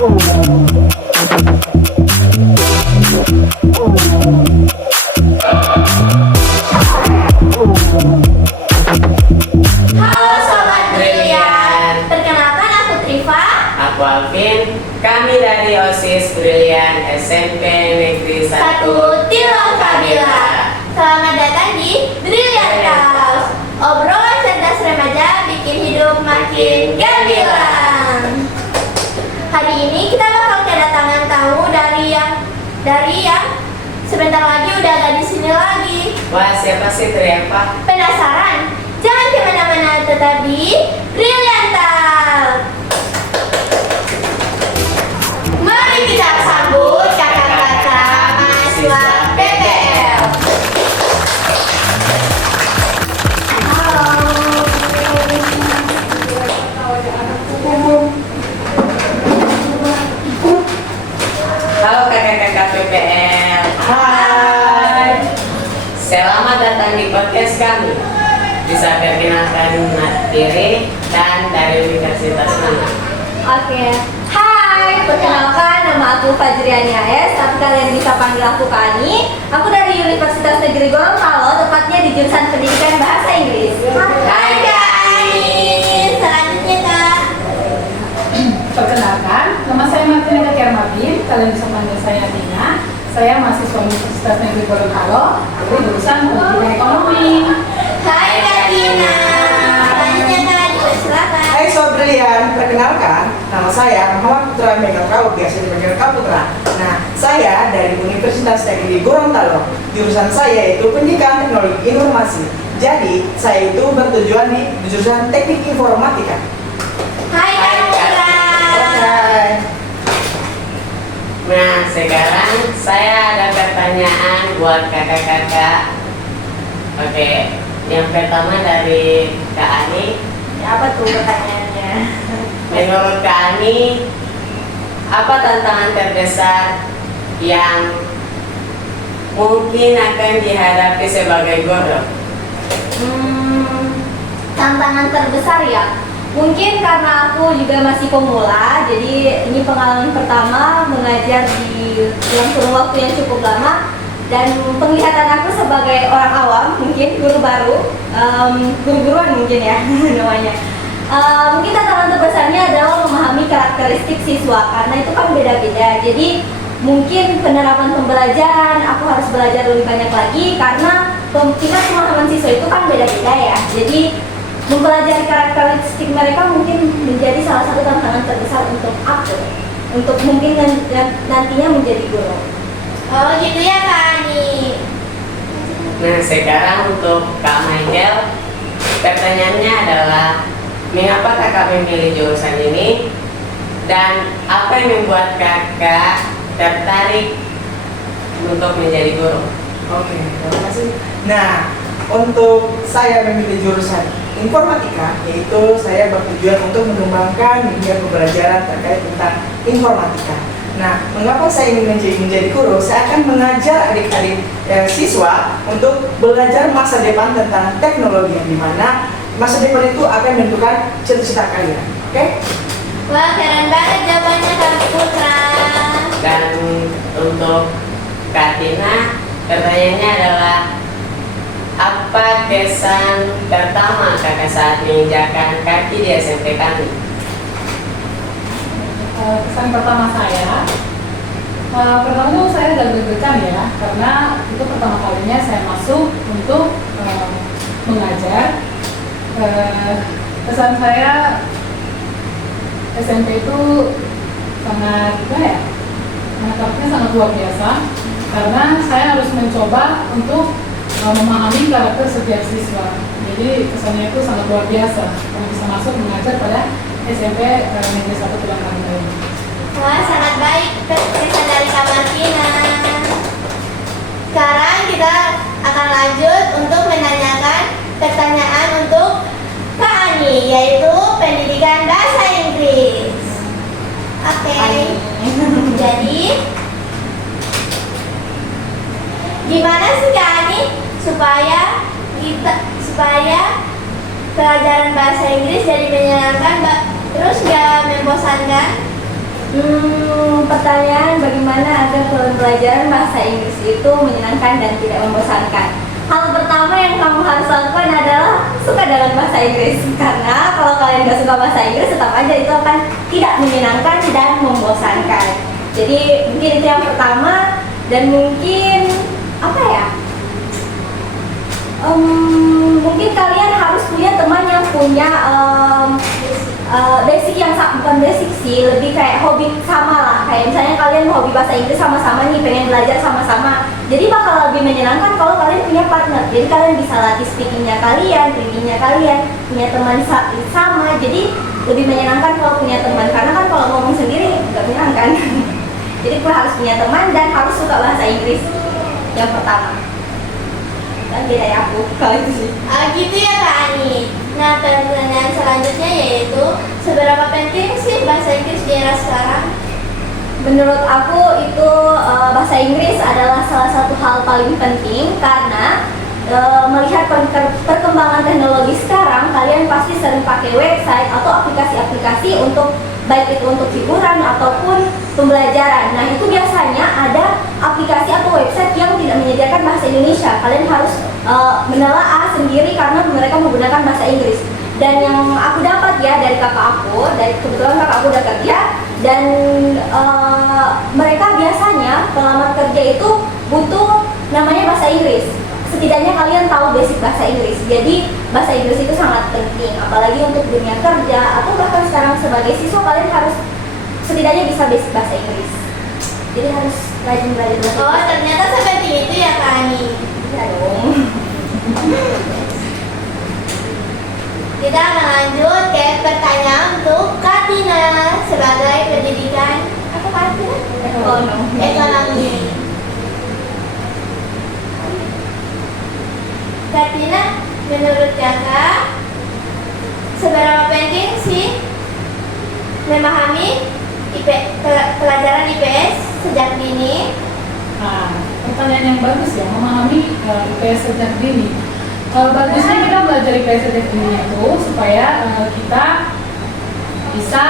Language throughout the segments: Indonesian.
Halo Sobat Brilian, perkenalkan aku Triva. Aku Alvin, kami dari OSIS Brilian SMP Negeri 1 Tilong Kabila. Selamat datang di Brilian Talks. Obrolan cerdas remaja bikin hidup makin gemilang. Hari ini kita bakal kedatangan tamu dari yang sebentar lagi udah ada di sini lagi. Wah, siapa sih Triva? Penasaran? Jangan kemana-mana, tetap di Brilian Talks. Mari kita sambut kakak-kakak mahasiswa PPL. Halo kakak-kakak PPL. Hai. Selamat datang di podcast kami. Bisa perkenalkan diri dan dari universitas mana? Oke, hai, perkenalkan nama aku Fajriani AS, tapi kalian bisa panggil aku Kani. Aku dari Universitas Negeri Gorontalo, tepatnya di jurusan Pendidikan Bahasa Inggris. Hai guys, selanjutnya Kak. Perkenalkan, nama saya Martina Kermabin, kalian bisa panggil saya Tina. Saya mahasiswa Universitas Negeri Gorontalo, dari jurusan Pendidikan Ekonomi. Hai Kak Tina. Selanjutnya Kak, dipersilakan. Hai Sobat Brilian, perkenalkan, nama saya Muhammad Putra Megatrau, biasa dipanggil Kak Putra. Nah, saya dari Universitas Negeri Gorontalo. Jurusan saya itu Pendidikan Teknologi Informasi. Jadi, saya itu bertujuan di jurusan Teknik Informatika. Hai Kak Putra. Hai. Nah, sekarang saya ada pertanyaan buat kakak-kakak. Oke, yang pertama dari Kak Ani. Ya, apa tuh pertanyaannya? Menurut Kak Ani, apa tantangan terbesar yang mungkin akan dihadapi sebagai guru? Tantangan terbesar ya? Mungkin karena aku juga masih pemula, jadi ini pengalaman pertama mengajar di dalam kurun waktu yang cukup lama. Dan penglihatan aku sebagai orang awam, mungkin guru baru, guru-guruan mungkin ya namanya. Mungkin tantangan terbesarnya adalah memahami karakteristik siswa, karena itu kan beda-beda. Jadi mungkin penerapan pembelajaran aku harus belajar lebih banyak lagi, karena tingkat pemahaman siswa itu kan beda-beda ya. Jadi mempelajari karakteristik mereka mungkin menjadi salah satu tantangan terbesar untuk aku, untuk mungkin nantinya menjadi guru. Oh gitu ya Kak Ani. Nah, sekarang untuk Kak Michael, pertanyaannya adalah mengapa kakak memilih jurusan ini dan apa yang membuat kakak tertarik untuk menjadi guru? Oke, terima kasih. Nah, untuk saya memilih jurusan informatika, yaitu saya bertujuan untuk mengembangkan dunia pembelajaran terkait tentang informatika. Nah, mengapa saya ingin menjadi guru? Saya akan mengajar adik-adik siswa untuk belajar masa depan tentang teknologi, yang dimana masa depan itu akan menentukan cita-cita kalian. Oke? Wah keren banget jawabannya Kak Putra. Dan untuk Kak Tina, pertanyaannya adalah apa kesan pertama kakak saat menginjakan kaki di SMP kami? Kesan pertama saya, pertama tuh saya agak deg-degan ya, karena itu pertama kalinya saya masuk untuk mengajar. Kesan saya SMP itu sangat manfaatnya sangat luar biasa, karena saya harus mencoba untuk memahami karakter setiap siswa. Jadi kesannya itu sangat luar biasa kalau bisa masuk mengajar pada SMP Negeri 1 Tilong Kabila. Wah sangat baik kesan dari Kak Martina. Sekarang kita akan lanjut untuk menanyakan pertanyaan untuk Kak Ani, yaitu pendidikan bahasa Inggris. Oke. Jadi gimana sih Kak Ani supaya pelajaran bahasa Inggris jadi menyenangkan, terus nggak membosankan? Pertanyaan bagaimana agar pembelajaran bahasa Inggris itu menyenangkan dan tidak membosankan. Hal pertama yang kamu harus lakukan adalah suka dengan bahasa Inggris. Karena kalau kalian gak suka bahasa Inggris, tetap aja itu akan tidak menyenangkan dan membosankan. Jadi mungkin itu yang pertama. Dan mungkin apa ya? Mungkin kalian harus punya teman yang punya basic yang bukan basic sih, lebih kayak hobi sama lah. Kayak misalnya kalian mau hobi bahasa Inggris sama-sama nih, pengen belajar sama-sama. Jadi bakal lebih menyenangkan kalau kalian punya partner. Jadi kalian bisa latih speakingnya kalian, readingnya kalian, punya teman sama. Jadi lebih menyenangkan kalau punya teman. Karena kan kalau ngomong sendiri nggak menyenangkan. Jadi kalian harus punya teman dan harus suka bahasa Inggris. Yang pertama. Dan beda ya aku kalau itu sih. Gitu ya Kak Ani. Nah, pertanyaan selanjutnya yaitu seberapa penting sih bahasa Inggris di era sekarang? Menurut aku itu bahasa Inggris adalah salah satu hal paling penting karena melihat perkembangan teknologi sekarang, kalian pasti sering pakai website atau aplikasi-aplikasi untuk baik itu untuk hiburan ataupun pembelajaran. Nah, itu biasanya ada aplikasi atau website yang tidak menyediakan bahasa Indonesia. Kalian harus menelaah sendiri karena mereka menggunakan bahasa Inggris. Dan yang aku dapat ya dari kakak aku, dari kebetulan kakak aku udah kerja, dan mereka biasanya pelamar kerja itu butuh namanya bahasa Inggris. Setidaknya kalian tahu basic bahasa Inggris. Jadi bahasa Inggris itu sangat penting, apalagi untuk dunia kerja atau bahkan sekarang sebagai siswa kalian harus setidaknya bisa basic bahasa Inggris. Jadi harus rajin belajar bahasa Inggris. Oh, ternyata sepenting itu ya Kak Ani. Iya dong. Kita lanjut ke pertanyaan untuk Kak Tina sebagai pendidikan apa Kak Tina? Ekonomi. Kak Tina, menurut kakak seberapa penting sih memahami pelajaran IPS sejak dini? Nah, pertanyaan yang bagus ya, memahami IPS sejak dini. Bagusnya kita belajar IPS sejak dini itu supaya kita bisa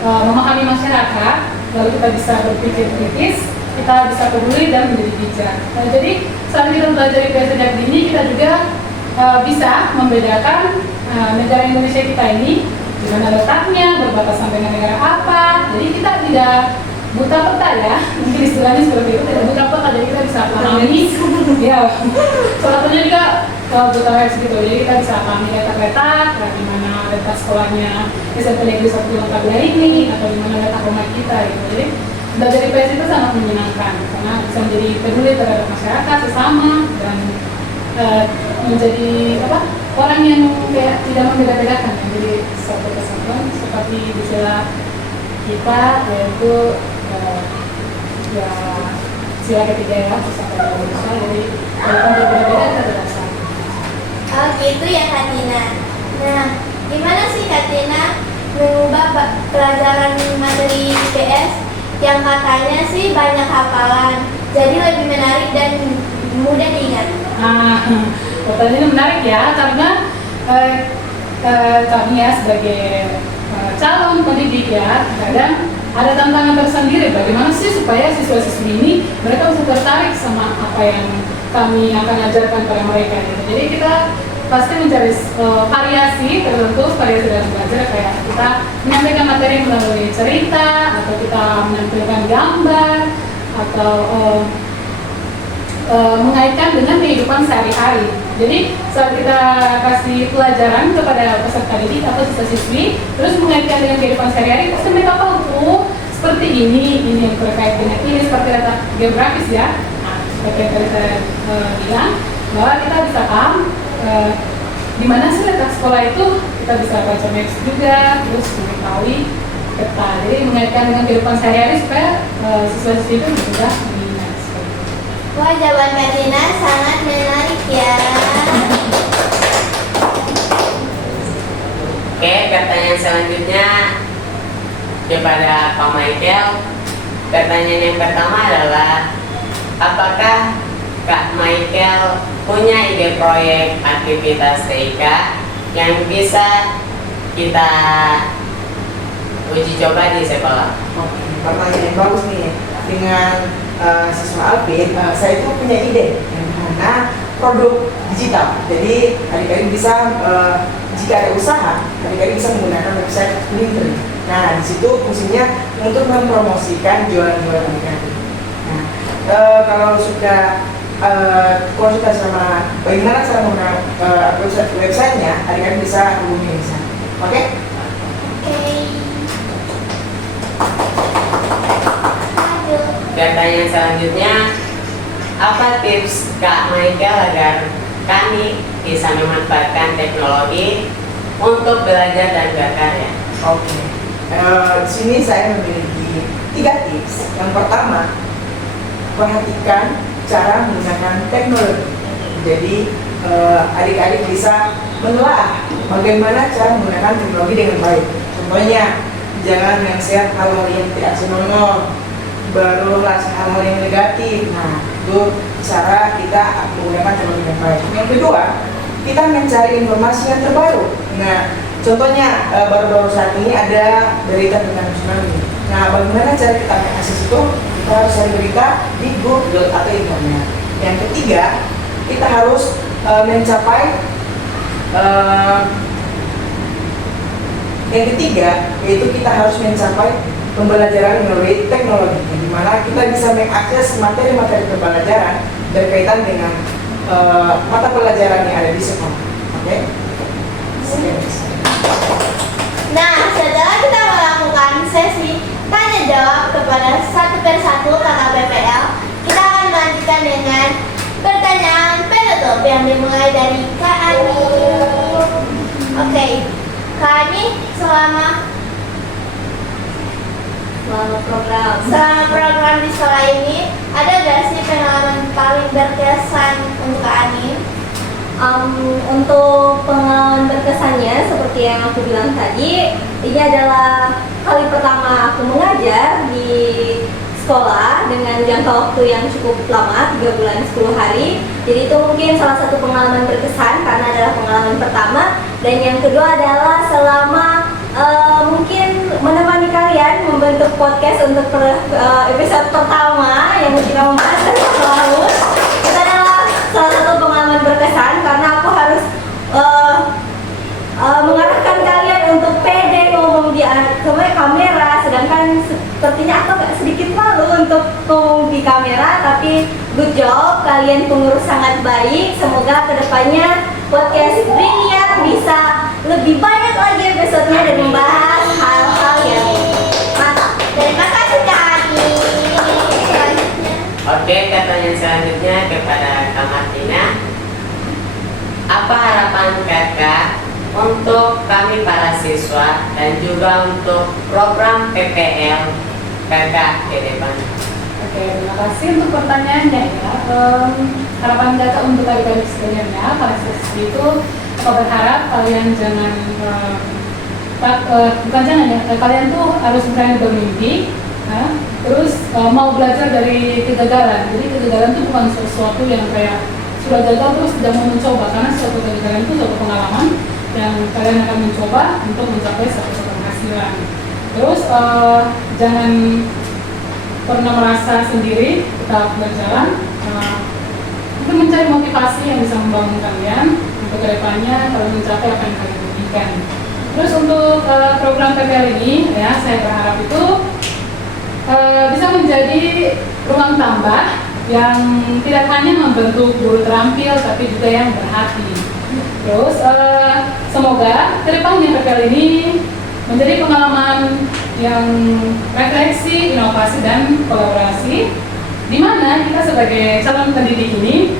memahami masyarakat, lalu kita bisa berpikir kritis, kita bisa peduli dan menjadi bijak. Jadi saat kita belajar IPS sejak dini, kita juga bisa membedakan negara Indonesia kita ini di mana letaknya, berbatasan dengan negara apa. Jadi kita tidak buta peta ya, mungkin istilahnya seperti itu, tidak buta peta, jadi kita bisa pahami. Ya, salah satunya juga buta webs gitu, jadi kita bisa pahami letak-letak, di mana letak sekolahnya SMP Negeri 1 Lengkapnya ini, atau di mana letak rumah kita gitu. Jadi belajar IPS itu sangat menyenangkan karena bisa menjadi peduli terhadap masyarakat sesama dan menjadi orang yang kayak tidak membeda-bedakan, jadi satu kesatuan seperti istilah kita yaitu ya sila ketiga ya, persatuan Indonesia. Jadi walaupun berbeda-beda kita tetap satu. Oh gitu ya Kak Tina. Nah, gimana sih Kak Tina mengubah pelajaran materi IPS yang katanya sih banyak hafalan jadi lebih menarik dan mudah diingat? Pertanyaan menarik ya, karena kami ya sebagai calon pendidik ya, kadang ada tantangan tersendiri bagaimana sih supaya siswa-siswi ini mereka bisa tertarik sama apa yang kami akan ajarkan pada mereka gitu. Jadi kita pasti mencari variasi tertentu, variasi dalam belajar, kayak kita menyampaikan materi melalui cerita, atau kita menampilkan gambar, atau mengaitkan dengan kehidupan sehari-hari. Jadi saat kita kasih pelajaran kepada peserta didik atau siswa-siswi, terus mengaitkan dengan kehidupan sehari-hari, pasti mereka tahu seperti ini yang terkait dengan ini, seperti letak geografis ya. Nah, seperti yang tadi saya bilang, bahwa kita bisa paham di mana sih letak sekolah itu, kita bisa baca maps juga, terus mengetahui peta. Jadi mengaitkan dengan kehidupan sehari-hari supaya siswa-siswi itu mudah mengingat. Wah, jawaban Kak Tina sangat menarik ya. Oke, pertanyaan selanjutnya kepada Pak Michael. Pertanyaan yang pertama adalah, apakah Kak Michael punya ide proyek aktivitas TIK yang bisa kita uji coba di sekolah? Oke. pertanyaan yang bagus nih dengan siswa Alvin. Saya itu punya ide yang mana produk digital. Jadi adik-adik bisa jika ada usaha, adik-adik bisa menggunakan website Linktree. Nah, di situ fungsinya untuk mempromosikan jualan-jualan adik-adik. Nah, kalau suka konsultasi sama bagaimana cara menggunakan websitenya, adik-adik bisa hubungi di sana. Oke? Oke. Lanjut. Pertanyaan selanjutnya, apa tips Kak Michael agar kami bisa memanfaatkan teknologi untuk belajar dan berkarya? Oke. Di sini saya memiliki 3 tips. Yang pertama, perhatikan cara menggunakan teknologi. Jadi adik-adik bisa menelaah bagaimana cara menggunakan teknologi dengan baik. Contohnya, jangan men-share hal-hal yang tidak senonoh, baru hal-hal yang negatif. Nah, itu cara kita menggunakan teknologi dengan baik. Yang kedua, kita mencari informasi yang terbaru. Nah, contohnya baru-baru saat ini ada berita tentang tsunami. Nah, bagaimana cara kita mengakses itu? Kita harus cari berita di Google atau internet. Yang ketiga, kita harus mencapai yang ketiga, yaitu kita harus mencapai pembelajaran melalui teknologi, di mana kita bisa mengakses materi-materi pembelajaran berkaitan dengan mata pelajaran yang ada di sekolah. Oke? Nah, setelah kita melakukan sesi tanya jawab kepada satu persatu kakak PPL, kita akan melanjutkan dengan pertanyaan penutup yang dimulai dari Kak Ani. Oke, Kak Ani, selama program di sekolah ini, ada gak sih pengalaman paling berkesan untuk Kak Ani? Untuk pengalaman berkesannya seperti yang aku bilang tadi, ini adalah kali pertama aku mengajar di sekolah dengan jangka waktu yang cukup lama, 3 bulan 10 hari. Jadi itu mungkin salah satu pengalaman berkesan karena adalah pengalaman pertama. Dan yang kedua adalah selama mungkin menemani kalian membentuk podcast untuk episode pertama yang kita membahas tentang laut. Itu adalah salah satu pengalaman berkesan karena aku harus mengarahkan kalian untuk pede ngomong di kamera, sedangkan sepertinya aku agak sedikit malu untuk ngomong di kamera, tapi good job, kalian pengurus sangat baik. Semoga kedepannya podcast Brilian bisa lebih banyak lagi episodenya dan membahas hal-hal yang mantap. Terima kasih Kak Ani. Selanjutnya, Oke, pertanyaan selanjutnya kepada Kak Martina. Apa harapan kakak untuk kami para siswa dan juga untuk program PPL kakak ke depan? Oke, terima kasih untuk pertanyaannya ya. Harapan kakak untuk adik-adik sekalian ya, pada sesi itu aku berharap kalian jangan bukan jangan ya, kalian tuh harus berani bermimpi, ya. Terus mau belajar dari kegagalan. Jadi kegagalan itu bukan sesuatu yang kayak sudah gagal terus tidak mau mencoba, karena suatu kegagalan itu suatu pengalaman yang kalian akan mencoba untuk mencapai suatu keberhasilan. Terus jangan pernah merasa sendiri, tetap berjalan untuk mencari motivasi yang bisa membangun kalian untuk kedepannya kalau mencapai apa yang kalian inginkan. Terus untuk program PPL ini ya, saya berharap itu bisa menjadi ruang tambah yang tidak hanya membentuk guru terampil tapi juga yang berhati. Terus semoga kedepannya PPL ini menjadi pengalaman yang refleksi, inovasi dan kolaborasi, di mana kita sebagai calon pendidik ini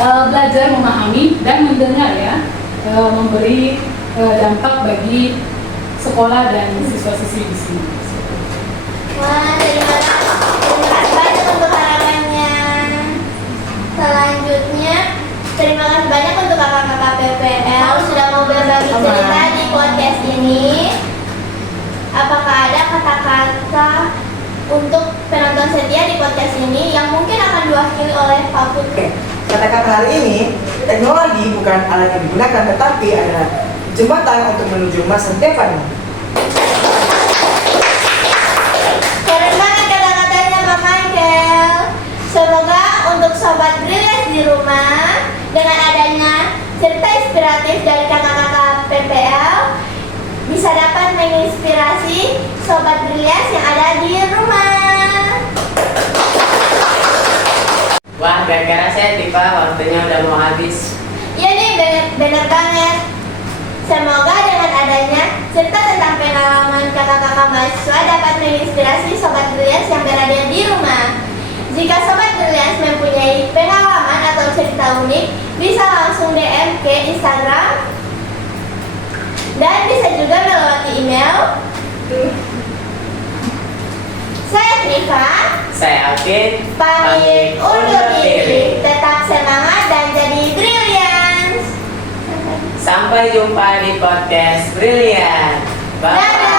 belajar memahami dan mendengar ya, memberi dampak bagi sekolah dan siswa-siswi di sini. wah, terima kasih banyak untuk harapannya. Selanjutnya, terima kasih banyak untuk kakak-kakak PPL sudah mau berbagi cerita di podcast ini. Apakah ada kata-kata untuk penonton setia di podcast ini yang mungkin akan diwakili oleh Pak Putri? Kata-kata hari ini, teknologi bukan alat yang digunakan, tetapi adalah jembatan untuk menuju masa depan. Sobat Brilians yang ada di rumah. Wah, gak kerasa ya Tifa, waktunya udah mau habis. Iya nih, bener banget. Semoga dengan adanya cerita tentang pengalaman kakak-kakak mahasiswa dapat menginspirasi Sobat Brilians yang berada di rumah. Jika Sobat Brilians mempunyai pengalaman atau cerita unik, bisa langsung DM ke Instagram dan bisa juga melewati email. Saya Triva, Saya Alvin, pamit undur diri. Tetap semangat dan jadi Brilians. Sampai jumpa di podcast Brilian. Bye. Dadah.